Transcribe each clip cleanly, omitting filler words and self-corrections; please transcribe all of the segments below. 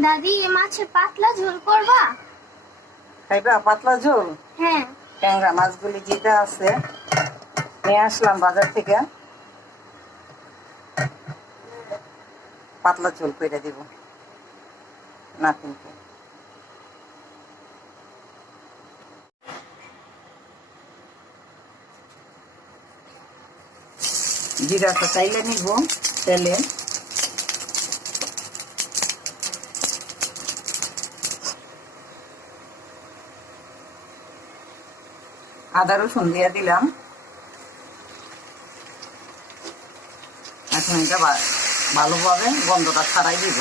দাদি এ মাছের পাতলা ঝোল করবা? খাইবা পাতলা ঝোল? হ্যাঁ। ট্যাংরা মাছগুলি যেটা আছে নিয়ে আসলাম বাজার থেকে, পাতলা ঝোল করে দিব না কিন্তু। জিরাটা চাইলে নিব তেলে, আদা রসুন দিয়ে দিলাম। এখন এটা ভালোভাবে গন্ধটা ছাড়াই দিব।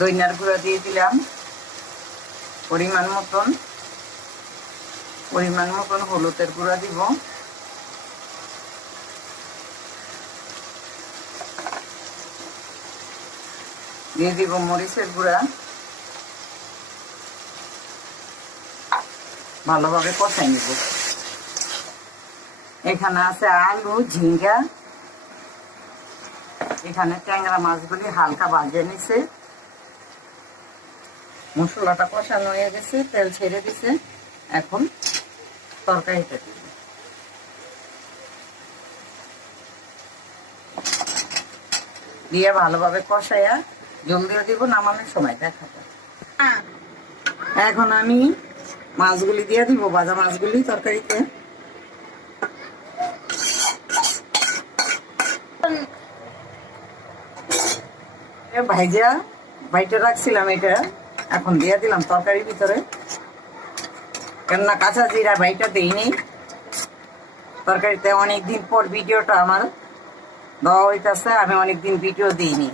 দইনার গুঁড়া দিয়ে দিলাম পরিমাণ মতন হলুদের গুঁড়া দিব, দিয়ে দিব মরিচের গুঁড়া। ভালোভাবে কষাই নিব। এখানে আছে আলু, ঝিঙ্গা, এখানে ট্যাংরা মাছগুলি হালকা ভাজে নিছে। মশলাটা কষানো হয়ে গেছে, তেল ছেড়ে দিছে। এখন তরকারিটা দিব, দিয়ে ভালোভাবে কষাইয়া জল দিয়ে দিব। নামানোর সময় দেখা যাবে। এখন আমি মাছগুলি দিয়ে দিব, ভাজা মাছগুলি তরকারিতে। ভাইটা রাখছিলাম, এটা এখন দিয়ে দিলাম তরকারির ভিতরে। কেননা কাঁচা জিরা ভাইটা দিইনি তরকারিতে। অনেকদিন পর ভিডিওটা আমার দেওয়া হইতেছে, আমি অনেকদিন ভিডিও দিইনি।